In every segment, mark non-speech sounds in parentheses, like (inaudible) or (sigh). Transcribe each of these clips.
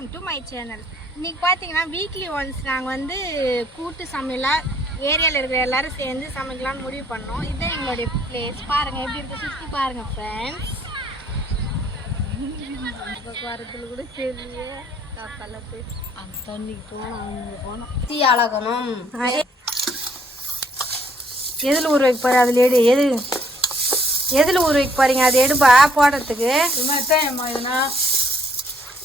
Welcome to my channel இன்னைக்கு பார்த்தீங்கன்னா weekly once நாங்கள் வந்து கூட்டு சமையலாக ஏரியாவில் இருக்கிற எல்லாரும் சேர்ந்து சமைக்கலாம்னு முடிவு பண்ணோம். இதுதான் எங்களுடைய பிளேஸ் பாருங்கள் எப்படி இருக்கு? சுற்றி பாருங்கள் ஃப்ரெண்ட்ஸ் வரத்துல கூட தெரியல. கப்பலத்து அந்த தண்ணிக்கு போனோம் போனோம் தீ அழகணும் எதில் ஊற வைக்க போகிற அதில் எடு எது? எதில் ஊற வைக்க போறீங்க? அது எடுப்பா போடுறதுக்கு.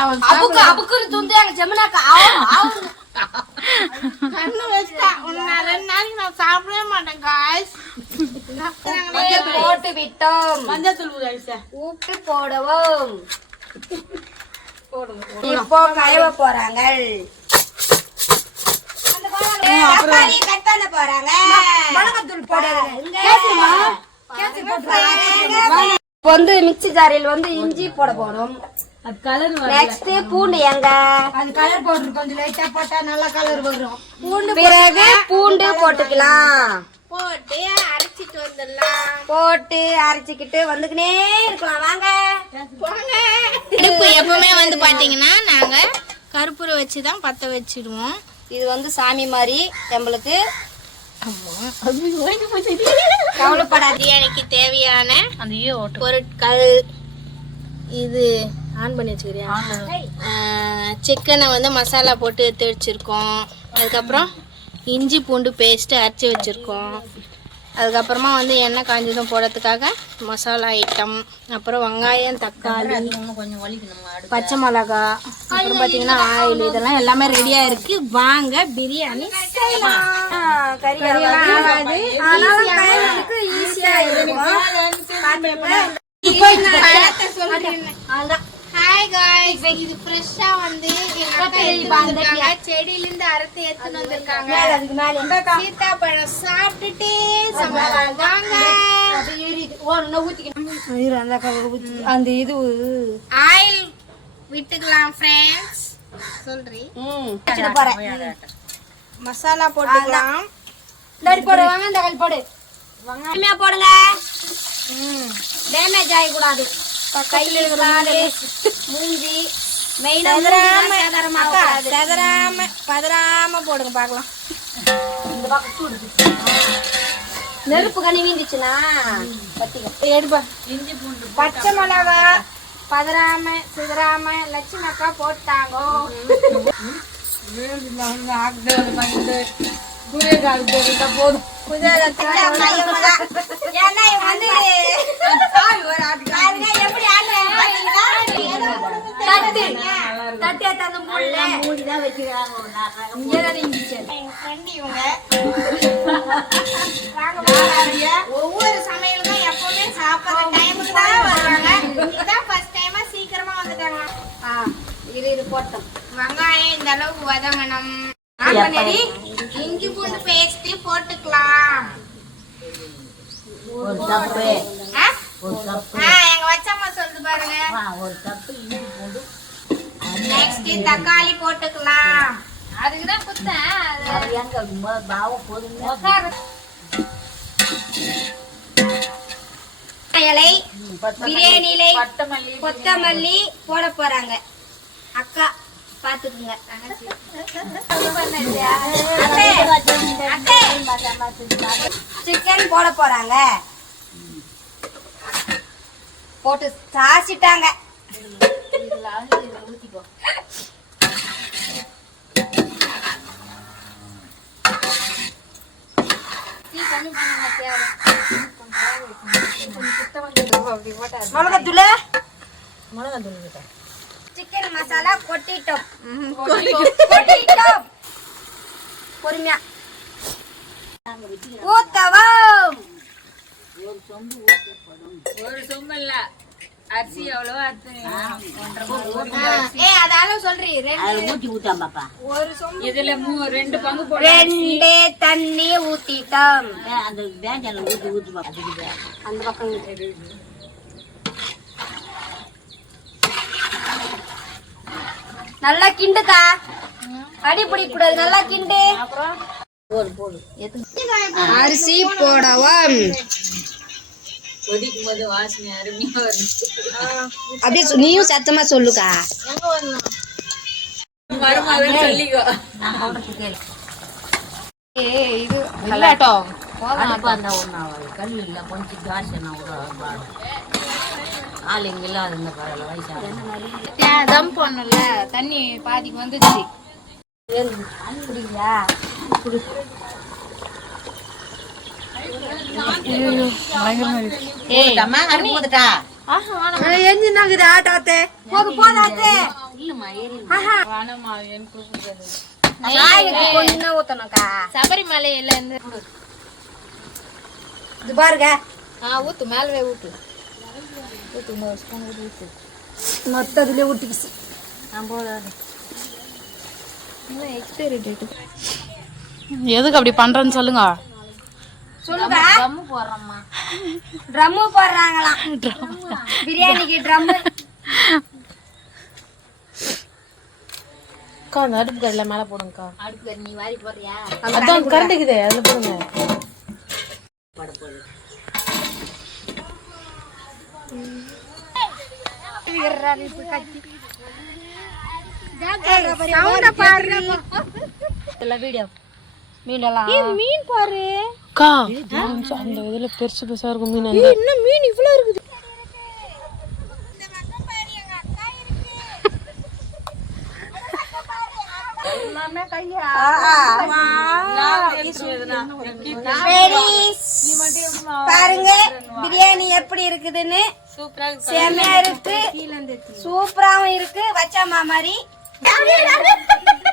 அபுக்கு அபுக்குன்னு துண்டு எங்க ஜமுனாக்கா. ஆவும், ஆவும். கண்ணு வச்சுட்டா உன்னை ரெண்டு நாளைக்கு நான் சாப்பிடவே மாட்டேன் காய்ஸ் போட்டு விட்டோம். உப்பு போடவும். இப்போ கழுவ போறாங்க. தக்காளி கட் பண்ண போறாங்க. இப்போ வந்து மிக்ஸி ஜாரில் வந்து இஞ்சி போட போறோம். நெக்ஸ்ட் பூண்டு எங்க அது கலர் பவுடர் கொஞ்சம் லைட்டா போட்டா நல்லா கலர் வரும். பிறகு பூண்டு போட்டுக்கலாம். போட்டு அரைச்சிட்டு வந்துடலாம். போட்டு அரைச்சிக்கிட்டு வந்துக்கினே இருக்கலாம் வாங்க. அடுப்பு எப்பவுமே வந்து பாத்தீங்கன்னா நாங்க கருப்பூரை வச்சு தான் பத்த வச்சிடுவோம். இது வந்து சாமி மாதிரி நம்மளுக்கு. கவலைப்படாது பிரியாணிக்கு தேவையான பொருட்கள் இது ஆன் பண்ணி வச்சுக்கிறியா? சிக்கனை வந்து மசாலா போட்டு எடுத்து வச்சிருக்கோம். அதுக்கப்புறம் இஞ்சி பூண்டு பேஸ்ட்டு அரைச்சி வச்சுருக்கோம். அதுக்கப்புறமா வந்து எண்ணெய் காஞ்சதும் போடுறதுக்காக மசாலா ஐட்டம் அப்புறம் வெங்காயம் தக்காளி பச்சை மிளகா அப்புறம் பார்த்தீங்கன்னா ஆயில் இதெல்லாம் எல்லாமே ரெடியாக இருக்கு. வாங்க பிரியாணி செய்யலாம். கறி கறியெல்லாம் ஆகாது. ஆனாலும் கைகளுக்கு ஈஸியா இருக்கும். ஹாய் காய்ஸ் இது ஃப்ரெஷ்ஷா வந்து எங்க அக்கா செடியில இருந்து அறுத்து எடுத்துட்டு வந்திருக்காங்க. அதுக்கு மேல. சீத்தாப்பழம் சாப்பிட்டுட்டு வாங்க. அந்த இது. ஆயில் விட்டுக்கலாம் ஃப்ரெண்ட்ஸ் சொல்றேன் மசாலா போட்டுக்கலாம். இந்த போடு வாங்க இந்த கல் போடு. போடுங்க. டேமேஜ் ஆகக்கூடாது. கையில் இருக்கிறாரு மூஞ்சி. மெயினா செதறாம பதறாம போடுங்க பார்க்கலாம். நெருப்பு கனிவிந்துச்சுன்னா பத்திக்க எடுப்பா. பச்சை மிளகா பதறாம சிதறாம லட்சுமி அக்கா போட்டாங்க. ஏன்னா இவன் வந்து பாருங்க எப்படி ஆடுறேன் பாத்தீங்களா? தட்டு தட்டு எடுத்தாந்து மூடல. போறாங்க. ஒவ்வொரு சமையலுக்கும் எப்பவுமே சாப்பிடுற டைமுக்கு தான் வருவாங்க. இதுதான் ஃபர்ஸ்ட் டைமா சீக்கிரமா வந்துட்டாங்க. ஆ, இரு இரு போட்டோம். வெங்காயம் இந்த அளவுக்கு வதங்கணும். இஞ்சி பூண்டு பேஸ்ட் போட்டுக்கலாம். ஆ? ஆ, எங்க வச்சம்மா சொல்லுது பாருங்க. நெக்ஸ்ட் தக்காளி போட்டுக்கலாம். அதுக்குதான் இலை பிரியாணி இலை கொத்தமல்லி. போட போறாங்க. அக்கா பாத்துக்குங்க. சிக்கன் போட போறாங்க. போட்டு சாசிட்டாங்க. மிளகாத்தூள் சிக்கன் மசாலா கொட்டிட்டோம். கொட்டிட்டோம். பொறுமையா. ஊத்தவும். ஒரு சொம்பு இல்ல. ஏ அதால சொல்றீ ரெண்டு ஒரு சொம்பு ரெண்டு தண்ணி ஊத்திட்டோம். அந்த பக்கம் நல்லா கிண்டுக்கா. அடி பிடிக்க கூடாது நல்லா கிண்டு. அரிசி போடவும் அப்படியே சொ- நீயும் சத்தமா சொல்லுக்கா. இல்லாட்டம் தம் பண்ணல தண்ணி பாதிக்கு வந்துச்சு புரியுதா ஏய் எஞ்சினாக்குது ஆட்டாத்தே போது போதாத்தே நாய்க்கு கொஞ்சம் ஊத்தணும்க்கா சபரிமலையில இருந்து இது பாருங்க. ஆ ஊத்து மேலவே ஊத்து. ஊத்து இன்னொரு ஸ்பூன் ஊத்து. மொத்ததுல ஊத்திக்கிச்சு. எதுக்கு அப்படி பண்றேன்னு சொல்லுங்க. சொல்லுங்க தம்மு போடுறோம்மா. ட்ரம்மு போடுறாங்களாம் பிரியாணிக்கு ட்ரம்மு அக்கா அந்த அடுப்பு கடையில மேல போடுங்கக்கா. அடுப்பு நீ வாரி போடுறியா? அதான் கரண்ட் இருக்குதே அதுல போடுங்க. வீடியோ. மீனெல்லாம். மீன் பாரு. அக்கா அந்த இதுல பெருசு பெருசா இருக்கும் மீன் அந்த இன்னும் மீன் இவ்வளவு இருக்குது. பாருங்க பிரியாணி எப்படி இருக்குதுன்னு செமையா இருக்கு. சூப்பராவும் இருக்கு. வச்சாமா மாதிரி (laughs)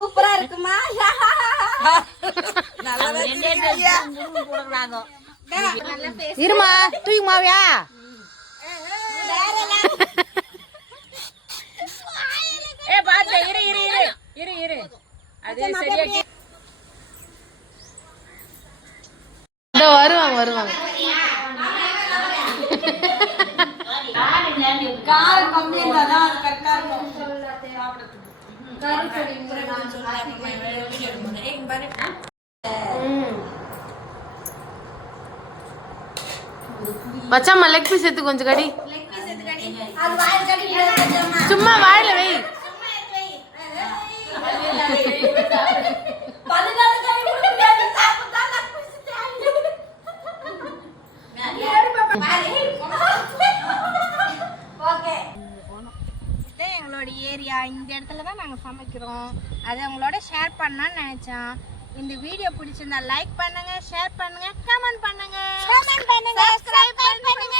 சூப்பரா இருக்குமா? இருமா தூக்கி மாவியா இதோ வருவாங்க வருவாங்க வச்சாமா லெக் பீஸ் எடுத்து கொஞ்சம் கடி. சும்மா வாயில வை. ஷேர் பண்ணான்னு நினைச்சோம். இந்த வீடியோ பிடிச்சிருந்தா லைக் பண்ணுங்க ஷேர் பண்ணுங்க கமெண்ட் பண்ணுங்க. கமெண்ட் பண்ணுங்க சப்ஸ்கிரைப் பண்ணுங்க.